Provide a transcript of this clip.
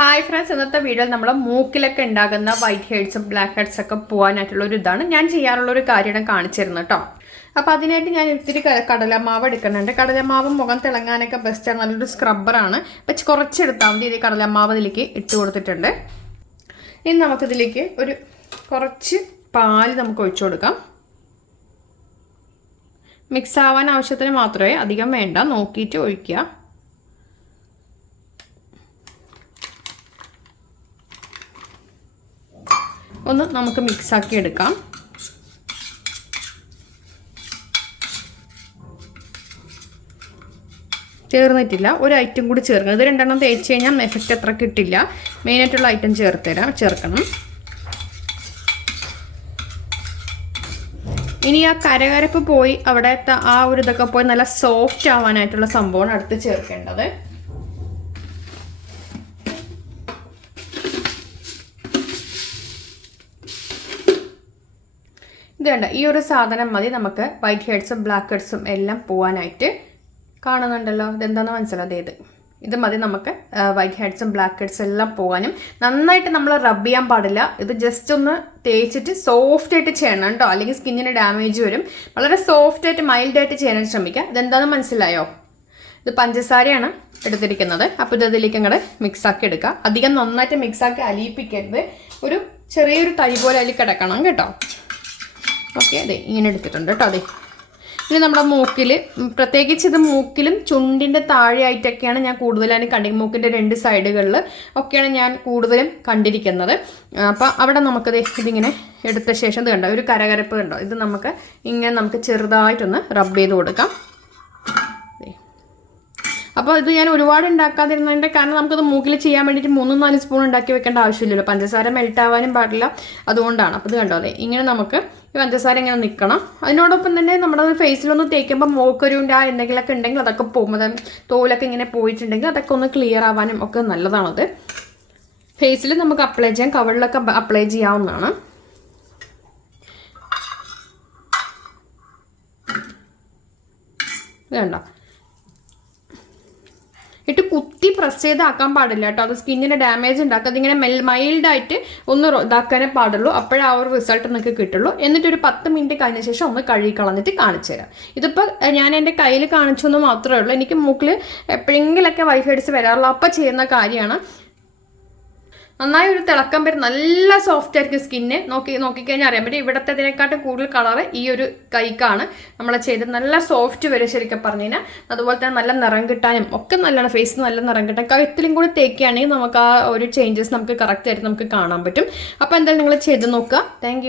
Hi friends ഇന്നത്തെ വീഡിയോയിൽ നമ്മൾ മൂക്കിലൊക്കെ ഉണ്ടാകുന്ന വൈറ്റ് ഹെഡ്സും ബ്ലാക്ക് ഹെഡ്സ് ഒക്കെ പോകാനായിട്ടുള്ള ഒരു ഇതാണ്. ഞാൻ ചെയ്യാറുള്ള ഒരു കാര്യമാണ് കാണിച്ചിരുന്നു കേട്ടോ അപ്പോൾ അതിനായിട്ട് ഞാൻ ഇത്തിരി കടലമാവ് എടുക്കുന്നുണ്ട്. കടലമാവ് മുഖം തിളങ്ങാനൊക്കെ ബെസ്റ്റാണ് നല്ലൊരു സ്ക്രബ്ബറാണ് അപ്പം കുറച്ചെടുത്താൽ മതി. ഇത് കടലമാവ് ഇതിലേക്ക് ഇട്ട് കൊടുത്തിട്ടുണ്ട്. ഇനി നമുക്കിതിലേക്ക് ഒരു കുറച്ച് പാൽ നമുക്ക് ഒഴിച്ചു കൊടുക്കാം. മിക്സ് ആവാൻ ആവശ്യത്തിന് മാത്രമേ അധികം വേണ്ട. നോക്കിയിട്ട് ഒഴിക്കുക. ഒന്ന് നമുക്ക് മിക്സാക്കി എടുക്കാം. ചേർന്നിട്ടില്ല. ഒരു ഐറ്റം കൂടി ചേർക്കണം ഇത് രണ്ടെണ്ണം തേച്ച് കഴിഞ്ഞാൽ എഫക്റ്റ് അത്ര കിട്ടില്ല. മെയിനായിട്ടുള്ള ഐറ്റം ചേർത്തരാം ചേർക്കണം. ഇനി ആ കരകരപ്പ് പോയി അവിടെ ആ ഒരു ഇതൊക്കെ പോയി നല്ല സോഫ്റ്റ് ആവാനായിട്ടുള്ള സംഭവമാണ് അടുത്ത് ചേർക്കേണ്ടത്. ഇത് കണ്ട ഈ ഒരു സാധനം മതി നമുക്ക് വൈറ്റ് ഹെഡ്സും ബ്ലാക്ക് ഹെഡ്സും എല്ലാം പോവാനായിട്ട് കാണുന്നുണ്ടല്ലോ. ഇതെന്താണെന്ന് മനസ്സിലാതെ ഇത്. ഇത് മതി നമുക്ക് വൈറ്റ് ഹെഡ്സും ബ്ലാക്ക് ഹെഡ്സും എല്ലാം പോകാനും നന്നായിട്ട് നമ്മൾ റബ്ബ് ചെയ്യാൻ പാടില്ല. ഇത് ജസ്റ്റ് ഒന്ന് തേച്ചിട്ട് സോഫ്റ്റ് ആയിട്ട് ചെയ്യണം കേട്ടോ. അല്ലെങ്കിൽ സ്കിന്നിന് ഡാമേജ് വരും. വളരെ സോഫ്റ്റ് ആയിട്ട് മൈൽഡ് ആയിട്ട് ചെയ്യാൻ ശ്രമിക്കുക ഇതെന്താണെന്ന് മനസ്സിലായോ? ഇത് പഞ്ചസാരയാണ് എടുത്തിരിക്കുന്നത്. അപ്പോൾ ഇത് അതിലേക്ക് അങ്ങോട്ട് മിക്സാക്കി എടുക്കുക അധികം നന്നായിട്ട് മിക്സാക്കി അലിയിപ്പിക്കരുത്. ഒരു ചെറിയൊരു തരി പോലെ അതിൽ കിടക്കണം കേട്ടോ. ഓക്കെ അതെ ഇങ്ങനെ എടുത്തിട്ടുണ്ട് കേട്ടോ അതെ ഇനി നമ്മുടെ മൂക്കിൽ പ്രത്യേകിച്ച് ഇത് മൂക്കിലും ചുണ്ടിന്റെ താഴെയായിട്ടൊക്കെയാണ് ഞാൻ കൂടുതലായി കണ്ടി മൂക്കിന്റെ രണ്ട് സൈഡുകളിൽ ഒക്കെയാണ് ഞാൻ കൂടുതലും കണ്ടിരിക്കുന്നത്. അപ്പോൾ അവിടെ നമുക്കത് ഇതിങ്ങനെ എടുത്ത ശേഷം ഇത് കണ്ടോ ഒരു കരകരപ്പ് കണ്ടോ. ഇത് നമുക്ക് ഇങ്ങനെ നമുക്ക് ചെറുതായിട്ടൊന്ന് റബ്ബ് ചെയ്ത് കൊടുക്കാം. അപ്പോൾ ഇത് ഞാൻ ഒരുപാട് ഉണ്ടാക്കാതിരുന്നതിന്റെ കാരണം നമുക്കത് മൂക്കിൽ ചെയ്യാൻ വേണ്ടിയിട്ട് മൂന്നും നാല് സ്പൂൺ ഉണ്ടാക്കി വെക്കേണ്ട ആവശ്യമില്ലല്ലോ. പഞ്ചസാര മെൽറ്റ് ആവാനും പാടില്ല. അതുകൊണ്ടാണ്. അപ്പോൾ ഇത് കണ്ടോ അതെ ഇങ്ങനെ നമുക്ക് ഈ പഞ്ചസാര ഇങ്ങനെ നിൽക്കണം അതിനോടൊപ്പം തന്നെ നമ്മുടെ ഫേസിലൊന്ന് തേക്കുമ്പോൾ മോക്കരുണ്ട എന്തെങ്കിലുമൊക്കെ ഉണ്ടെങ്കിൽ അതൊക്കെ പോകും അത് തോലൊക്കെ ഇങ്ങനെ പോയിട്ടുണ്ടെങ്കിൽ അതൊക്കെ ഒന്ന് ക്ലിയർ ആവാനും ഒക്കെ നല്ലതാണത്. ഫേസിൽ നമുക്ക് അപ്ലൈ ചെയ്യാം. കവളിലൊക്കെ അപ്ലൈ ചെയ്യാവുന്നതാണ്. വേണ്ട ഇട്ട് കുത്തി പ്രസ് ചെയ്താക്കാൻ പാടില്ല കേട്ടോ. അത് സ്കിന്നിന് ഡാമേജ് ഉണ്ടാക്കുക അതിങ്ങനെ മെൽ മൈൽഡായിട്ട് ഒന്ന് ഇതാക്കാനേ പാടുള്ളൂ. അപ്പോഴേ ആ ഒരു റിസൾട്ട് നിങ്ങൾക്ക് കിട്ടുള്ളൂ. എന്നിട്ട് ഒരു പത്ത് മിനിറ്റ് കഴിഞ്ഞ ശേഷം ഒന്ന് കഴുകി കളഞ്ഞിട്ട് കാണിച്ചു തരാം. ഇതിപ്പോൾ ഞാൻ എന്റെ കയ്യിൽ കാണിച്ചു എന്ന് മാത്രമേ ഉള്ളൂ. എനിക്ക് മൂക്കിൽ എപ്പോഴെങ്കിലൊക്കെ വൈഫ് അടിച്ച് വരാറുള്ളൂ. അപ്പോൾ ചെയ്യുന്ന കാര്യമാണ്. നന്നായി ഒരു തിളക്കം വരും നല്ല സോഫ്റ്റ് ആയിരിക്കും സ്കിന്ന് നോക്കി നോക്കിക്കഴിഞ്ഞാൽ അറിയാൻ പറ്റും ഇവിടത്തെ ഇതിനെക്കാട്ടും കൂടുതൽ കളറ് ഈ ഒരു കൈക്കാണ്. നമ്മൾ ചെയ്ത് നല്ല സോഫ്റ്റ് വരും ശരിക്കും പറഞ്ഞു കഴിഞ്ഞാൽ അതുപോലെ തന്നെ നല്ല നിറം കിട്ടാനും ഒക്കെ നല്ലതാണ്. ഫേസ് നല്ല നിറം കിട്ടാൻ. കഴുത്തിലും കൂടി തേക്കുകയാണെങ്കിൽ നമുക്ക് ആ ഒരു ചേഞ്ചസ് നമുക്ക് കറക്റ്റ് ആയിട്ട് നമുക്ക് കാണാൻ പറ്റും. അപ്പോൾ എന്തായാലും നിങ്ങൾ ചെയ്ത് നോക്കുക. താങ്ക്